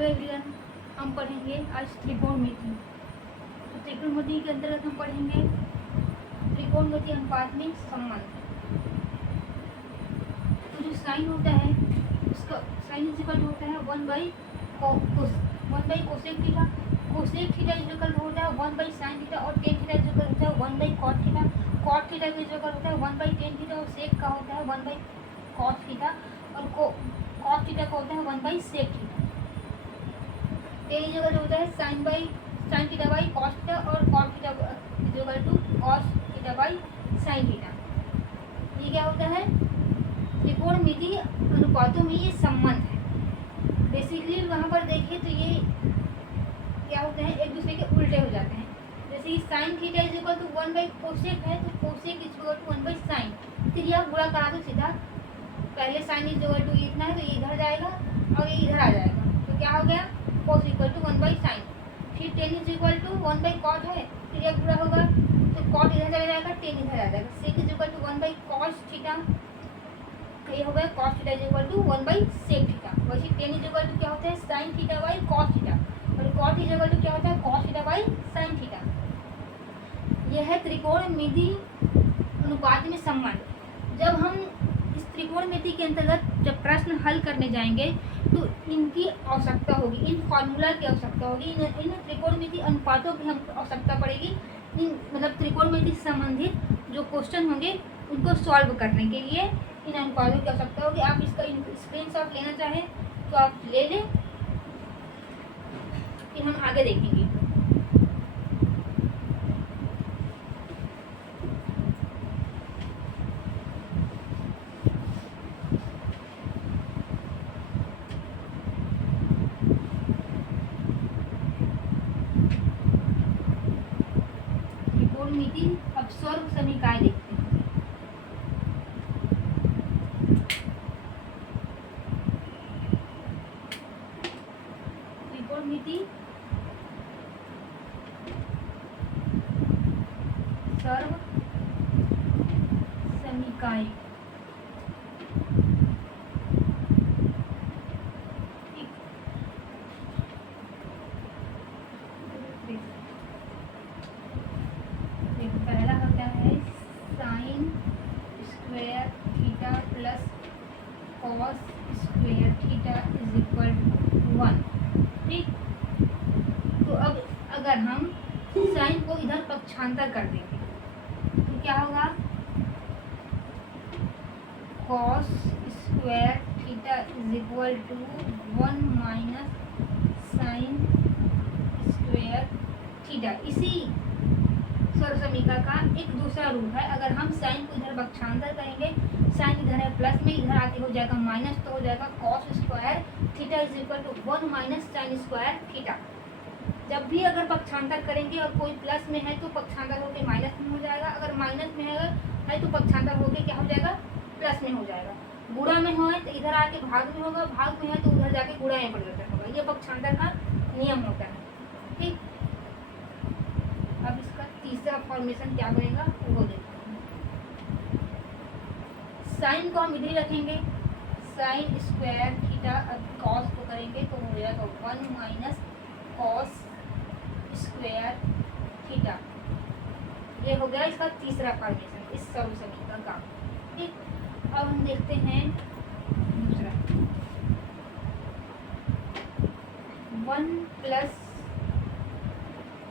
Hello everyone, हम पढ़ेंगे आज त्रिकोणमिति। तो त्रिकोणमिति के अंतर्गत हम पढ़ेंगे त्रिकोणमिति अनुपात में संबंध। तो जो साइन होता है उसका साइन इक्वल होता है one by cosec theta. Cosec theta equal होता है 1/साइन थीटा और टेन थीटा इक्वल होता है 1/कॉट थीटा। कॉट थीटा का इक्वल होता है 1/टेन थीटा और सेक का होता है 1/कॉस थीटा और कॉस थीटा का होता है 1/सेक थीटा। टेन इक्वल होता है sine theta by cos theta और cot theta equal to cos theta by sine theta. ये क्या होता है? त्रिकोणमिति अनुपातों में ये संबंध है। बेसिकली वहाँ पर देखें तो ये क्या होते हैं, एक दूसरे के उल्टे हो जाते हैं। जैसे कि sine theta is equal to one by cosec है तो cosec is equal to one by sine. फिर यह गुणा करा दो सीधा, पहले साइन इज इक्वल टू इतना है तो ये इधर जाएगा और ये इधर आ जाएगा, तो क्या हो गया? cos equal to one by sine. फिर tan is equal to one by cot है, फिर यह पूरा होगा तो कॉट इधर चला जाएगा, टेन इधर आ जाएगा। Sec is equal to one by cos theta, ये हो गया cos theta is equal to one by sec theta. वैसे टेन इज इक्वल टू क्या होता है? Sine theta by cos theta और कॉट इज इक्वल टू क्या होता है? Cos theta by sine theta. यह है त्रिकोणमिति अनुपात में संबंध। जब हम इस त्रिकोणमिति के अंतर्गत जब प्रश्न हल करने जाएंगे तो इनकी आवश्यकता होगी, इन फॉर्मूला की आवश्यकता होगी, इन त्रिकोणमिति अनुपातों की हम आवश्यकता पड़ेगी। इन मतलब त्रिकोणमिति से संबंधित जो क्वेश्चन होंगे उनको सॉल्व करने के लिए इन अनुपातों की आवश्यकता होगी। आप इसका स्क्रीनशॉट लेना चाहें तो आप ले लें, फिर हम आगे देखेंगे। त्रिकोणमिति अपसर्ग समीकरण देखते हैं। त्रिकोणमिति सर्व समीकरण पहला होता है sine square theta plus cos square theta is equal to 1। ठीक, तो अब अगर हम साइन को इधर पक्षांतर कर देंगे तो क्या होगा? Cos square theta is equal to 1 minus sine square theta. इसी सर्व समीकरण का एक दूसरा रूप है। अगर हम साइन को इधर पक्षांतर करेंगे, साइन इधर है प्लस में, इधर आके हो जाएगा माइनस, तो हो जाएगा cos square theta is equal to 1 minus sine square theta. जब भी अगर पक्षांतर करेंगे और कोई प्लस में है तो पक्षांतर होकर माइनस में हो जाएगा, अगर माइनस में है तो पक्षांतर होकर क्या हो जाएगा? प्लस में हो जाएगा। गुणा में हो तो इधर आके भाग में होगा, भाग में है तो उधर जाके गुणा में परिवर्तन होगा। ये पक्षांतर का नियम होता है। ठीक, अब इसका तीसरा फॉर्मेशन क्या बनेगा वो देखते हैं। साइन को हम इधर ही रखेंगे, साइन स्क्वायर थीटा। अब कॉस को करेंगे तो हो जाएगा 1 माइनस कॉस स्क्वायर थीटा। ये हो गया इसका तीसरा फॉर्मेशन इस सर्व समीकरण का। ठीक, अब हम देखते हैं दूसरा। 1 plus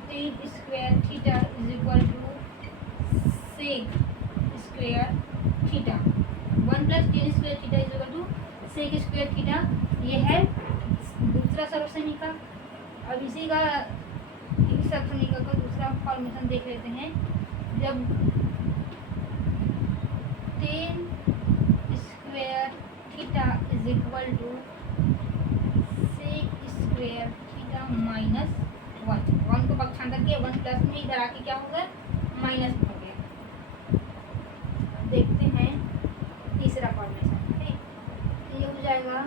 tan square theta is equal to sec square theta. 1 plus tan square theta is equal to sec square theta. ये है दूसरा सर्व समीकरण। अब इसी सर्व समीकरण का दूसरा फॉर्मेशन देख लेते हैं। जब tan square theta is equal to sec square theta minus 1 को पक्षांतर किया, 1 प्लस में इधर आके क्या हो गया? माइनस हो गया। देखते हैं तीसरा फॉर्मेशन। ठीक, ये हो जाएगा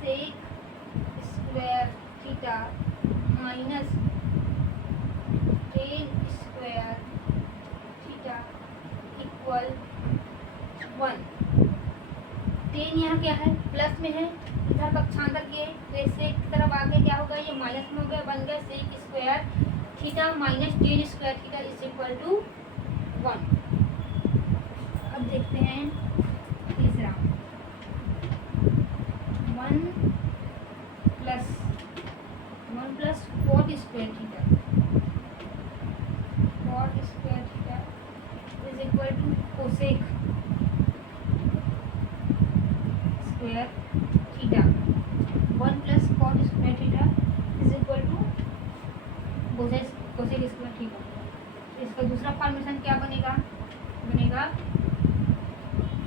sec square theta minus tan square theta equal 1। Tan यहाँ क्या है, प्लस में है, इधर पक्षांतर किए तो ये सेक की तरफ आगे क्या होगा, ये माइनस में हो गया, बन गया sec square theta minus tan square theta is equal to 1। अब देखते हैं तीसरा, 1 plus cot square theta is equal to cosec square theta, 1 plus cot square theta is equal to cosec square theta. इसका दूसरा फॉर्मेशन क्या बनेगा,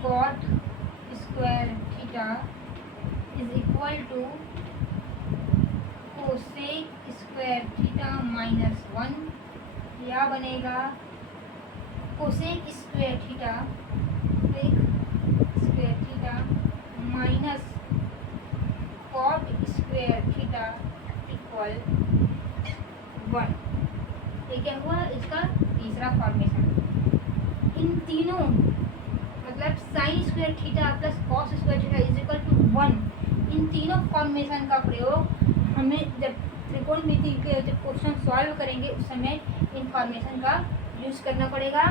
cot square theta is equal to cosec square theta minus 1, या बनेगा cosec square theta minus cot square theta equal 1। ये क्या हुआ, इसका तीसरा फॉर्मेशन। इन तीनों मतलब sine square theta plus cos square theta is equal to 1, इन तीनों फॉर्मेशन का प्रयोग हमें जब त्रिकोणमिति के जब क्वेश्चन सॉल्व करेंगे उस समय इन फॉर्मेशन का यूज़ करना पड़ेगा।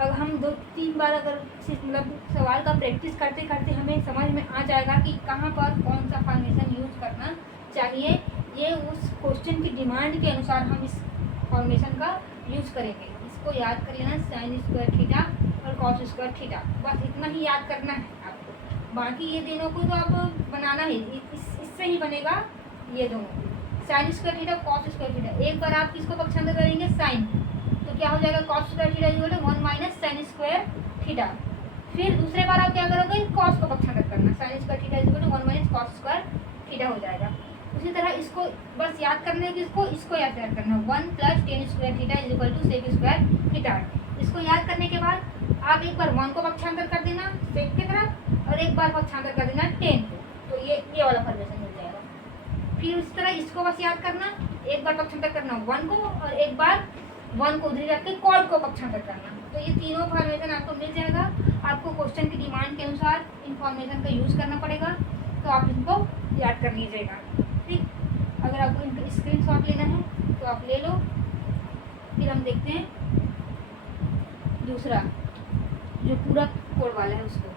अब हम 2-3 बार अगर मतलब सवाल का प्रैक्टिस करते करते हमें समझ में आ जाएगा कि कहाँ पर कौन सा फॉर्मेशन यूज़ करना चाहिए। ये उस क्वेश्चन की डिमांड के अनुसार हम इस फॉर्मेशन का यूज़ करेंगे। इसको याद कर लेना, साइन स्क्वायर थीटा और कॉस स्क्वायर थीटा, बस इतना ही याद करना है आपको। बाकी ये दोनों को तो आप बनाना ही, इससे ही बनेगा ये दोनों, sign square theta cos square theta. एक बार आप किसको पक्षांतर करेंगे, साइन, तो क्या हो जाएगा cos square theta equal to 1 minus sine square theta. फिर दूसरे बार आप क्या करोगे, कॉस को पक्षांतर करना, sine square theta equal to 1 minus cos square theta हो जाएगा। उसी तरह इसको बस याद करना है कि इसको याद करना, 1 plus tan square theta is equal to sec square theta. इसको याद करने के बाद आप एक बार 1 को पक्षांतर कर देना सेक की तरफ और एक बार पक्षांतर कर देना 10 को, तो ये वाला फॉर्मेशन मिल जाएगा। फिर उस तरह इसको बस याद करना, एक बार पक्षांतर करना 1 को और एक बार 1 को उधर रख के कॉट को पक्षांतर करना, तो ये तीनों फॉर्मेशन आपको मिल जाएगा। आपको क्वेश्चन की डिमांड के अनुसार इन्फॉर्मेशन का यूज़ करना पड़ेगा, तो आप इनको याद कर लीजिएगा। ठीक, अगर आपको इनका स्क्रीनशॉट लेना है तो आप ले लो। फिर हम देखते हैं दूसरा जो पूरा कोड वाला है उसको।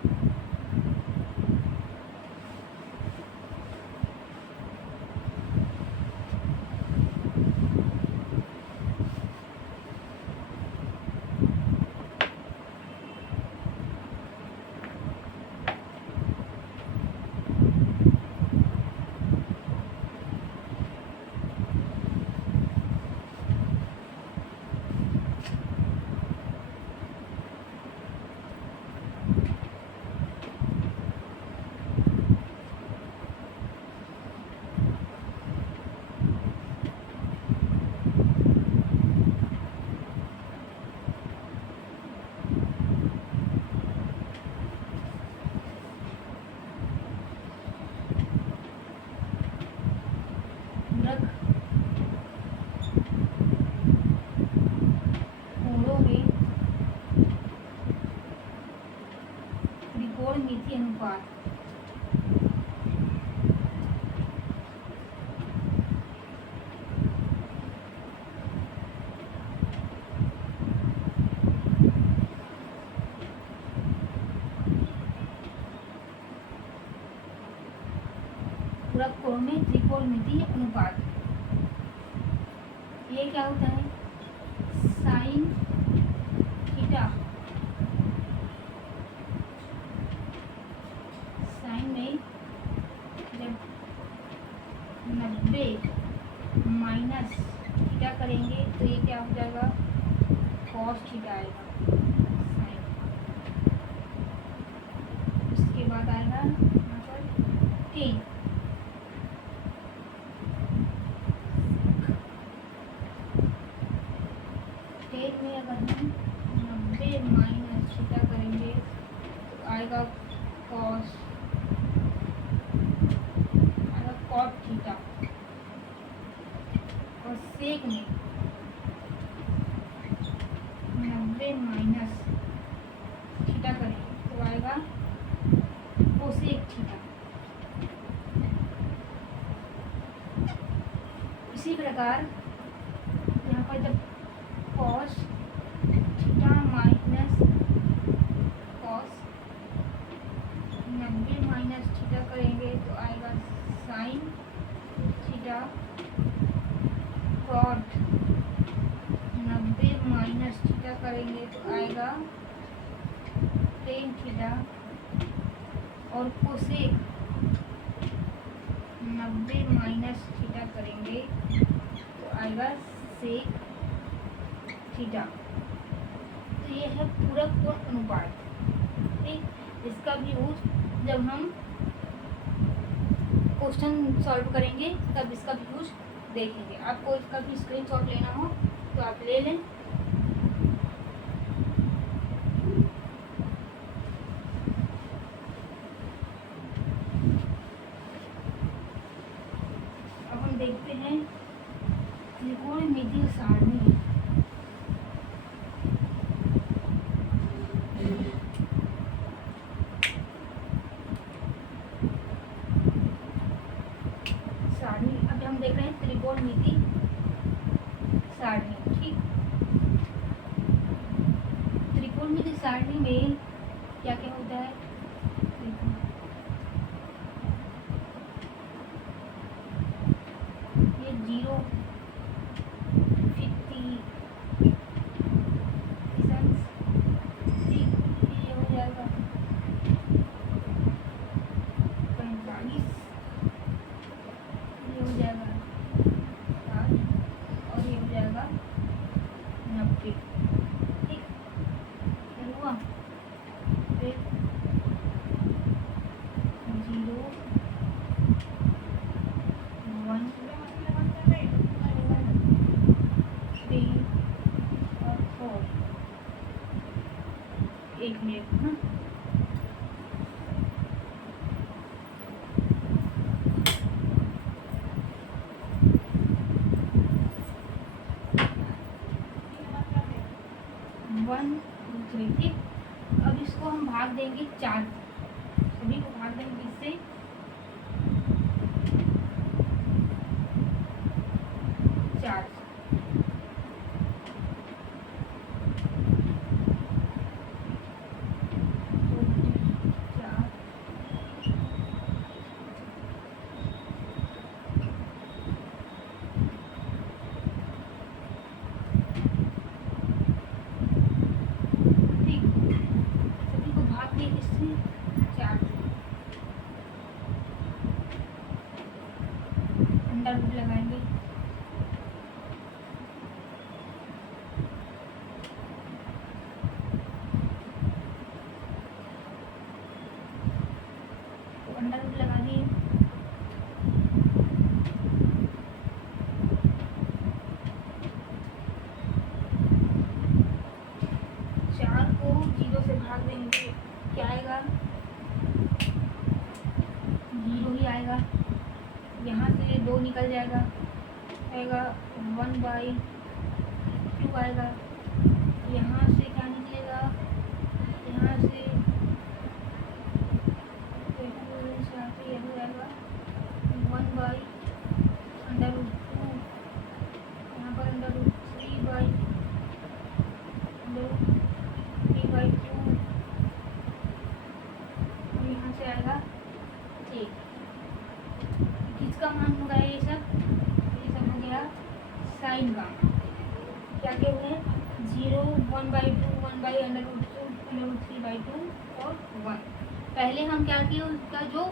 त्रिकोणमिति अनुपात पूरक कोण में त्रिकोणमिति अनुपात, ये क्या होता है, साइन थीटा में जब 90 माइनस थीटा करेंगे तो ये क्या हो जाएगा, कॉस थीटा आएगा साइन। उसके बाद आएगा यहाँ पर 10 में अगर हम 90 माइनस थीटा करेंगे तो आएगा कॉस कॉट थीटा, और सेक में 90 माइनस थीटा करेंगे तो आएगा सेक थीटा। इसी प्रकार यहाँ पर जब cos theta minus cos 90 minus theta करेंगे तो आएगा sine theta, cot 90 minus theta करेंगे तो आएगा टेन थीटा, और कोसेक 90 माइनस थीटा करेंगे तो आएगा सेक थीटा। तो ये है पूरक कोण अनुपात। ठीक, इसका भी यूज जब हम क्वेश्चन सॉल्व करेंगे तब इसका भी यूज देखेंगे। आपको इसका भी स्क्रीनशॉट लेना हो तो आप ले लें। अब हम देखते हैं त्रिकोणमितीय सारणी। अब हम देख रहे हैं त्रिकोणमिति सारणी। ठीक, त्रिकोणमिति सारणी में क्या क्या होता है? ये 0 50 ये हो जाएगा 45, ये हो जाएगा 60 और ये हो जाएगा 90। ठीक, फिर हुआ, फिर 0 1 3 और 4। एक मिनट ना, वन टू थ्री। ठीक, अब इसको हम भाग देंगे 4, सभी को भाग देंगे इससे 4। अंडर रूट लगाएंगे, तो अंडर रूट लगा दिए। चार को 0 से भाग देंगे, क्या आएगा? 0 ही आएगा। यहाँ से 2 निकल जाएगा, आएगा 1/2 आएगा। यहाँ से क्या निकलेगा? यहाँ से ये हो जाएगा 1/√2, यहाँ पर √3/√3/2। और यहाँ से आएगा 1। किसका मान होगा ये सब हो गया साइन का। क्या क्या हुए? 0 1/2 1/√2 और 1। पहले हम क्या किए, उसका जो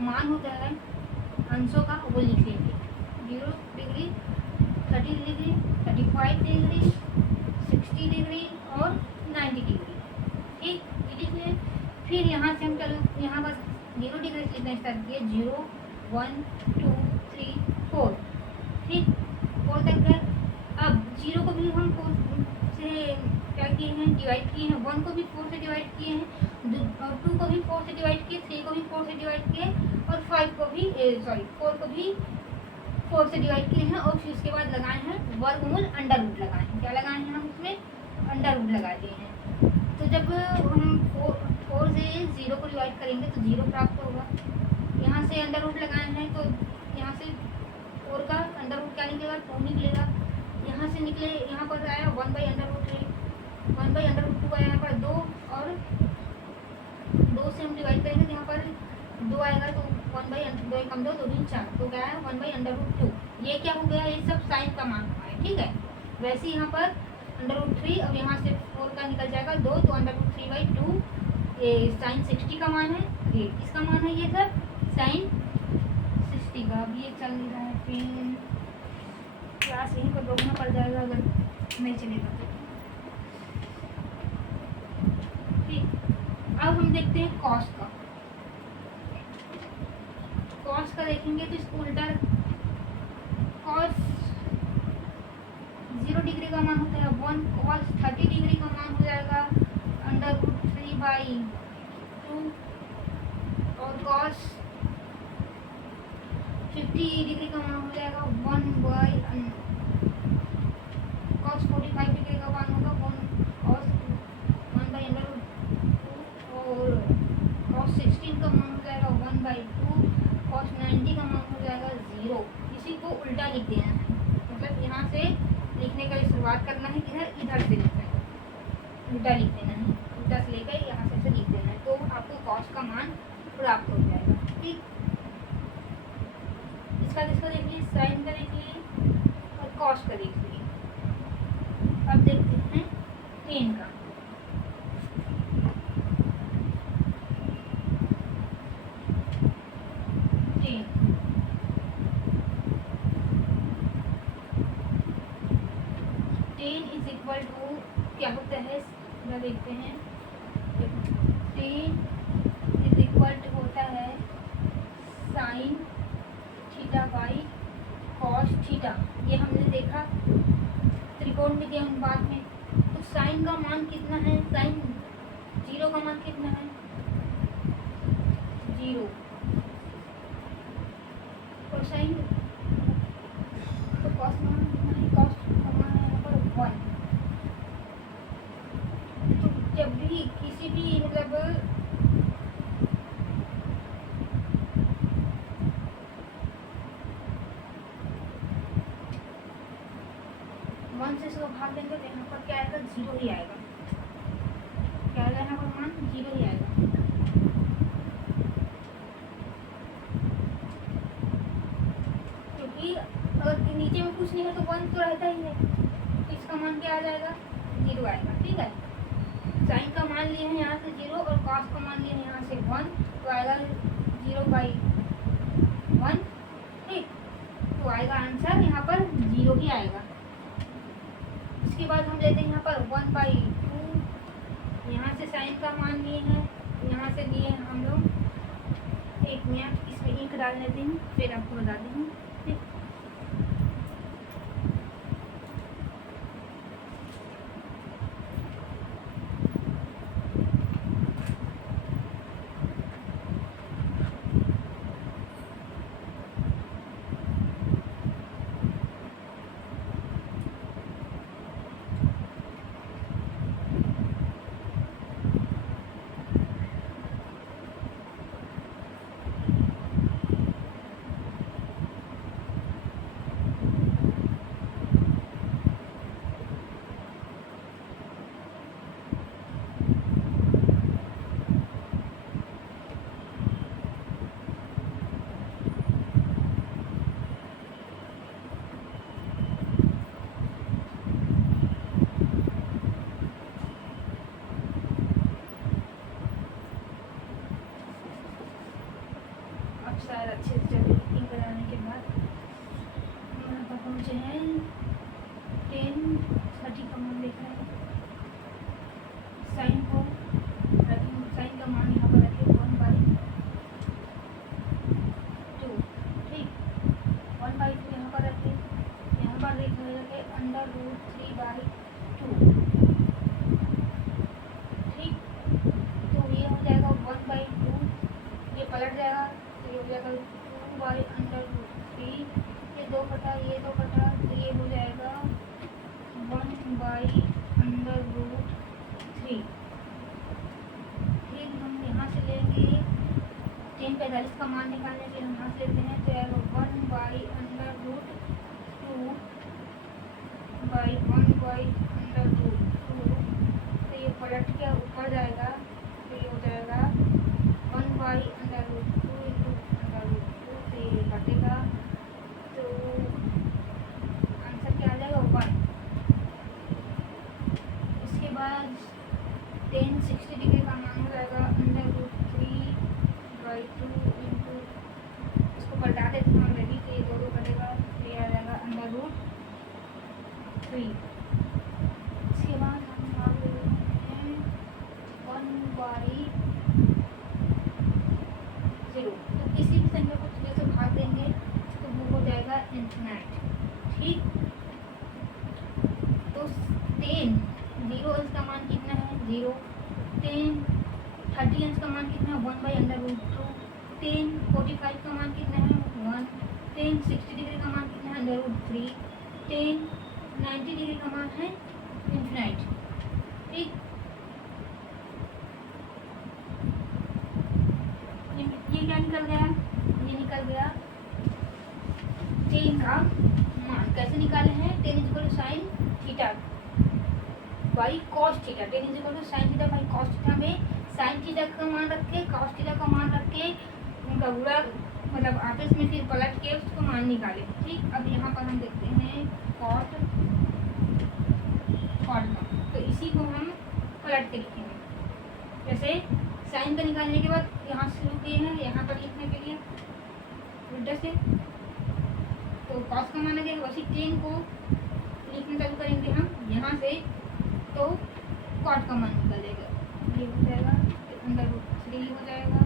मान होता है अंशों का वो लिख लेंगे। 0 डिग्री, 30 डिग्री, 35 डिग्री, 60 डिग्री और 90 डिग्री। ठीक, ये लिख लें। फिर यहाँ से हम चलो यहाँ बस 0 डिग्री से लिखना स्टार्ट किए। 0 1 2 3 4। ठीक, 4 तक गए। अब 0 को भी हम 4 से क्या किए हैं? डिवाइड किए हैं। 1 को भी 4 से डिवाइड किए हैं, 2 को भी 4 से डिवाइड किए, 3 को भी 4 से डिवाइड किए और 4 को भी 4 से डिवाइड किए हैं। और फिर उसके बाद लगाए हैं वर्गमूल, अंडर रूट लगाए हैं। क्या लगाए हैं हम उसमें? अंडर रूट लगा दिए हैं। तो जब हम 4 से 0 को डिवाइड करेंगे तो 0 प्राप्त तो होगा। यहाँ से अंडर रूट लगाए हैं तो यहाँ से 4 का अंडर रूट क्या निकलेगा, 2 निकलेगा। यहाँ से निकले, यहाँ पर आया 1/√3, 1/√2 आया यहाँ पर 2, और 2 से हम डिवाइड करेंगे तो यहाँ पर 2 आएगा, तो 1/2 कम 2 2 4, तो क्या है 1/√2। ये क्या हो गया, ये सब साइन का मान हुआ है, ठीक है। वैसे यहाँ पर √3, अब यहाँ से 4 का निकल जाएगा 2, तो √3/2, ये साइन 60 का मान है। ये किसका मान है, ये सब साइन 60 का। अब ये चल नहीं रहा है, फिर क्लास यहीं पर रोकना पड़ जाएगा अगर नहीं चलेगा तो। ठीक, अब हम देखते हैं कॉस का। कॉस का देखेंगे तो इसको उल्टा, कॉस 0 डिग्री का मान होता है 1, कॉस 30 डिग्री का मान हो जाएगा √3/2, और कॉस 50 डिग्री का मान हो जाएगा 1/, कॉस 45 डिग्री का मान होगा 1/√2, और कॉस 16 का मान हो जाएगा 1/2, कॉस 90 का मान हो जाएगा 0। इसी को उल्टा लिख देना है, मतलब यहाँ से लिखने का शुरुआत करना है, इधर से लिखना है, उल्टा लिख देना है, उल्टा से लेकर यहाँ से लिख देना है, तो आपको कॉस का मान प्राप्त हो जाएगा। ठीक, इसका देखिए, साइन का देखिए और कॉस का देखिए। अब देखते हैं टेन का। टेन इज इक्वल टू क्या होता है, देखते हैं। टेन इज इक्वल टू होता है sine theta by cos theta. ये हमने देखा त्रिकोणमितीय अनुपात में। तो साइन का मान कितना है, साइन 0 का मान कितना है, 0, और साइन तो कॉस का मान कितना है, कॉस का मान है यहाँ पर 1। तो जब भी किसी भी मतलब से इसको भाग देंगे तो यहाँ पर क्या आएगा, 0 ही आएगा। क्या आएगा यहाँ पर मान, 0 ही आएगा। क्योंकि अगर नीचे में कुछ नहीं है तो 1 तो रहता ही है, तो इसका मान क्या आ जाएगा, 0 आएगा। ठीक है, साइन का मान लिए हैं यहाँ से 0 और कॉस का मान लिए हैं यहाँ से 1, तो आएगा 0/1। ठीक, तो आएगा आंसर यहाँ पर 0 ही आएगा। इसके बाद हम लेते हैं यहाँ पर 1/2, यहाँ से साइन का मान लिए हैं, यहाँ से लिए हैं हम लोग। एक मिनट इसमें इंक डाल लेते हैं, फिर आपको बता देंगे। ठीक, शायद अच्छे से चलिए। इंक बनाने के बाद हम यहाँ पर पहुँचे हैं 10/30 का मान देखना है। साइन को रखें, साइन का मान यहाँ पर रखें 1/2। ठीक, 1/2 यहाँ पर रखें, यहाँ पर रखें √3/2। ठीक, तो ये हो जाएगा 1/2, ये पलट जाएगा, हो जाएगा 2/√3, ये 2 कटा, ये 2 कटा, तो ये हो जाएगा 1/√3। फिर हम यहाँ से लेंगे 10 45 का मान निकालने के लिए हम यहाँ से लेते हैं, तो आएगा 1 by under root 2 by 1 by under root 2, तो ये पलट के ऊपर जाएगा, तो ये हो जाएगा 1 by under root 2 into under root 2, तो ये कटेगा, तो आंसर क्या आ जाएगा 1। इसके बाद tan 60 डिग्री का मान हो जाएगा अंडर रूट 3 बाई 2 इंटू, इसको पलटा देते हैं ऑलरेडी, तो ये 2 कटेगा, तो ये आ जाएगा अंडर रूट 3। इसके बाद हम आगे हैं 1 बाई 0, तो किसी भी संख्या को 0 से भाग देंगे तो वो हो जाएगा इन्फिनाइट। ठीक, तो 10 0 अंश का मान कितना है 0, 10 30 अंश का मान कितना है 1 बाई अंडर रूट 2, 10 45 का मान कितना है 1, 10 60 डिग्री का मान कितना है अंडर रूट 3, 10 90 डिग्री का मान है इन्फिनाइट। ठीक, ये क्या निकल गया, ये निकल गया टेन का मान। कैसे निकाले हैं, tan is equal to sine theta by cos theta, tan is equal to sine theta by cos theta में साइन थीटा का मान रख के कॉस थीटा का मान रख के उनका पूरा मतलब आपस में फिर पलट के उसको मान निकाले। ठीक, अब यहाँ पर हम देखते हैं कॉट का, तो इसी को हम पलट के लिखेंगे। जैसे साइन का निकालने के बाद यहाँ शुरू किए हैं यहाँ पर लिखने के लिए उल्टा से, तो कॉस का मान आ जाएगा, वैसे टेन को लिखना चालू करेंगे हम यहाँ से, तो कॉट का मान निकलेगा, ये हो जाएगा अंडर रूट 3 हो जाएगा,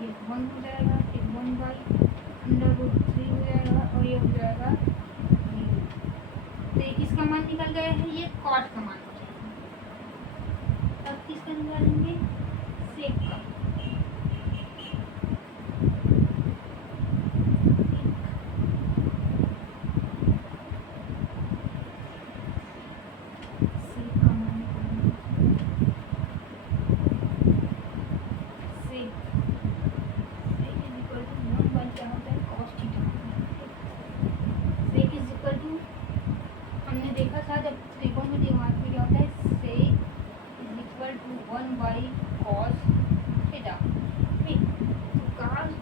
ये 1 हो जाएगा, फिर 1 बाई अंडर रूट 3 हो जाएगा, और ये हो जाएगा 0। तो किसका मान निकल गया है, ये कॉट का मान हो जाएगा। अब किसका निकालेंगे, सेक का। हमने देखा था जब त्रिकोणमिति में क्या होता है, sec is equal to 1 by cos theta. ठीक,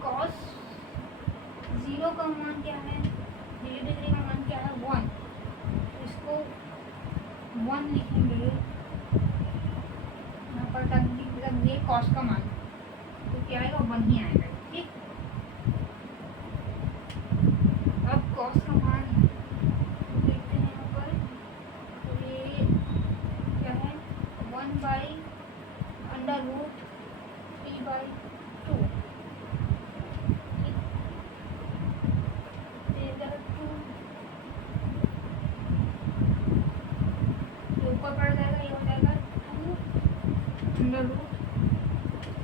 कॉस 0 का मान क्या है, 0 डिग्री का मान क्या है 1, इसको 1 लिखेंगे यहाँ पर, तब ये कॉस का मान, तो क्या आएगा 1 ही आएगा। ठीक, अब कॉस का मान देखते हैं यहाँ पर, तो ये क्या है 1 बाई अंडर रूट 3 बाई 2। ठीक, ये 2 ये ऊपर पड़ जाएगा, ये हो जाएगा 2 अंडर रूट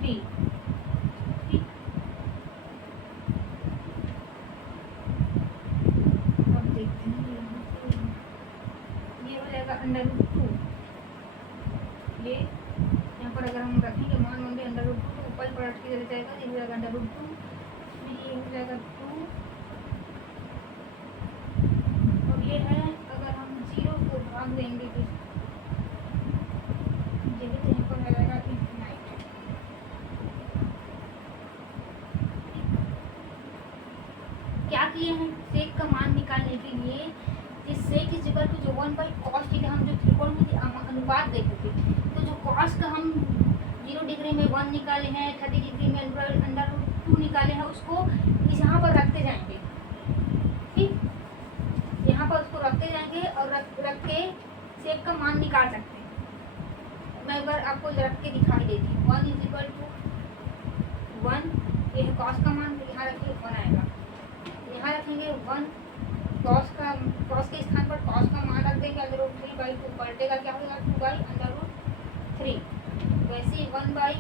3। ठीक, अब देखते हैं यहाँ से, ये हो जाएगा अंडर रूट 2, ये यहाँ पर अगर हम रखेंगे मान होंगे अंडर रूट 2, तो ऊपर पलट के चले जाएगा, ये हो जाएगा अंडर रूट 2, ये हो जाएगा 2, और ये है अगर हम 0 को भाग देंगे तो यहाँ पर आ जाएगा इन्फिनाइट। क्या किए हैं सेक का मान निकालने के लिए, कि सेक इज इक्वल टू जो 1 बाई कॉस थीटा, हम जो त्रिकोणमिति अनुपात देखे थे, तो जो कॉस का हम 0 डिग्री में 1 निकाले हैं, 30 डिग्री में अंडर रूट 2 निकाले हैं, उसको इस यहाँ पर रखते जाएंगे। ठीक, यहाँ पर उसको रखते जाएंगे और रख के सेक का मान निकाल सकते हैं। मैं एक बार आपको रख के दिखाई देती हूँ। 1 इज इक्वल टू 1, ये है कॉस का मान, तो यहाँ रखिए 1 आएगा, यहाँ रखेंगे 1, कॉस के स्थान पर कॉस का मान रख देंगे अंडर रूट 3 बाई 2, पलटेगा क्या होगा 2 बाई अंडर रूट 3। वैसे ही 1 बाई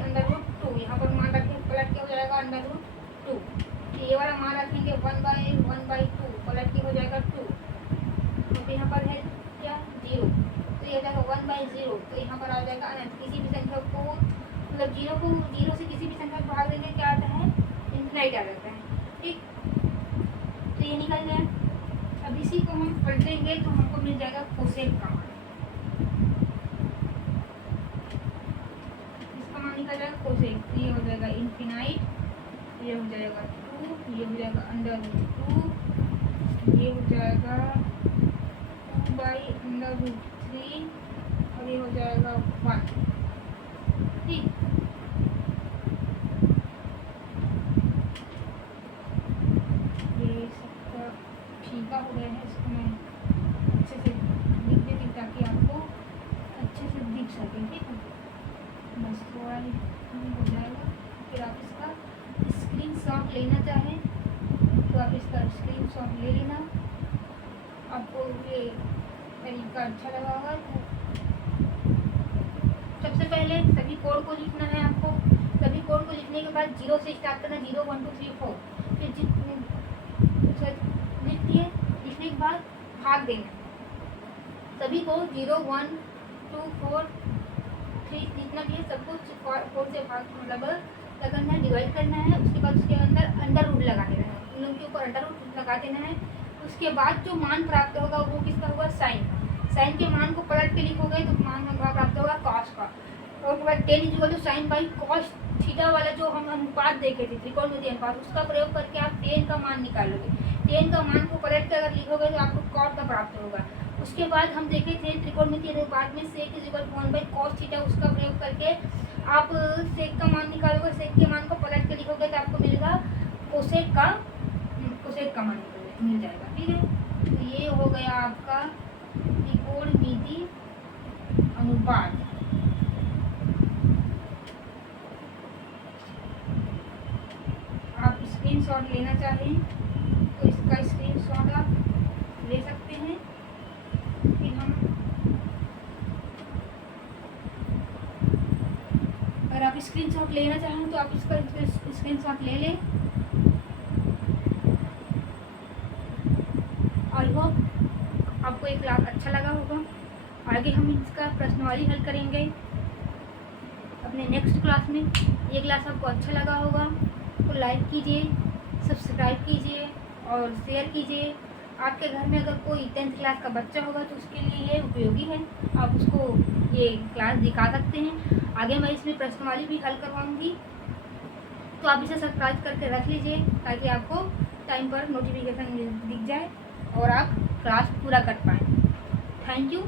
अंडर रूट 2, यहाँ पर मान रखेंगे पलट के हो जाएगा अंडर रूट 2। ये वाला मान रखेंगे 1 बाई 2, पलट के हो जाएगा 2, तो यहाँ पर है क्या 0, तो ये हो जाएगा 1/0, तो यहाँ पर आ जाएगा अनंत। किसी भी संख्या को मतलब 0 से किसी भी संख्या को इनफिनाइट आ जाता है। ठीक, तो ये निकल गया। अब इसी को हम पलटेंगे तो हमको मिल जाएगा कोसेक का मान। इसका मान निकल जाएगा कोसेक, तो ये हो जाएगा इनफिनाइट, ये हो जाएगा 2, ये हो जाएगा √2, ये हो जाएगा 2/√3 और ये हो जाएगा 1। ठीक, ये सबका ठीका हो गया है। इसको मैं अच्छे से लिख देती हूँ ताकि आपको अच्छे से दिख सके। ठीक है, बस थोड़ा ही हो जाएगा। फिर आप इसका स्क्रीनशॉट लेना चाहें तो आप इसका स्क्रीनशॉट ले लेना। आपको ये तरीका अच्छा लगा होगा। सबसे पहले सभी कोड को लिखना है आपको। सभी कोड को लिखने के बाद 0 से स्टार्ट करना, 0 1 2 3 4। फिर जितने लिख दिए, लिखने के बाद भाग देना सभी को 0 1 2 4 3 जितना भी है सब कुछ 4 से भाग मतलब क्या करना है, डिवाइड करना है। उसके बाद उसके अंदर अंडर रूट लगा देना है, इन लोगों के ऊपर अंडर रूट लगा देना है। उसके बाद जो मान प्राप्त होगा वो किसका होगा, साइन। साइन के मान को पलट के लिखोगे तो मान प्राप्त होगा कॉस का। और उसके बाद tan equal to sine by cos theta वाला जो हम अनुपात देखे थे, त्रिकोणमितीय अनुपात, उसका प्रयोग करके आप टेन का मान निकालोगे। टेन का मान को पलट कर अगर लिखोगे तो आपको कॉट का प्राप्त होगा। उसके बाद हम देखे थे त्रिकोणमितीय अनुपात में sec is equal to 1/cos theta, उसका प्रयोग करके आप सेक का मान निकालोगे। सेक के मान को पलट के लिखोगे तो आपको मिलेगा कोसेक का मान मिल जाएगा। ठीक है, तो ये हो गया आपका त्रिकोणमितीय अनुपात। आप स्क्रीनशॉट लेना चाहें तो इसका स्क्रीनशॉट आप ले सकते हैं। फिर हम अगर आप स्क्रीनशॉट लेना चाहें तो आप इसका स्क्रीनशॉट ले लें। आई होप आपको ये क्लास अच्छा लगा होगा। आगे हम इसका प्रश्नावली हल करेंगे अपने नेक्स्ट क्लास में। ये क्लास आपको अच्छा लगा होगा तो लाइक कीजिए, सब्सक्राइब कीजिए और शेयर कीजिए। आपके घर में अगर कोई 10th क्लास का बच्चा होगा तो उसके लिए ये उपयोगी है, आप उसको ये क्लास दिखा सकते हैं। आगे मैं इसमें प्रश्नावली भी हल करवाऊँगी, तो आप इसे सब्सक्राइब करके रख लीजिए ताकि आपको टाइम पर नोटिफिकेशन दिख जाए और आप क्लास पूरा कर पाएँ। Thank you.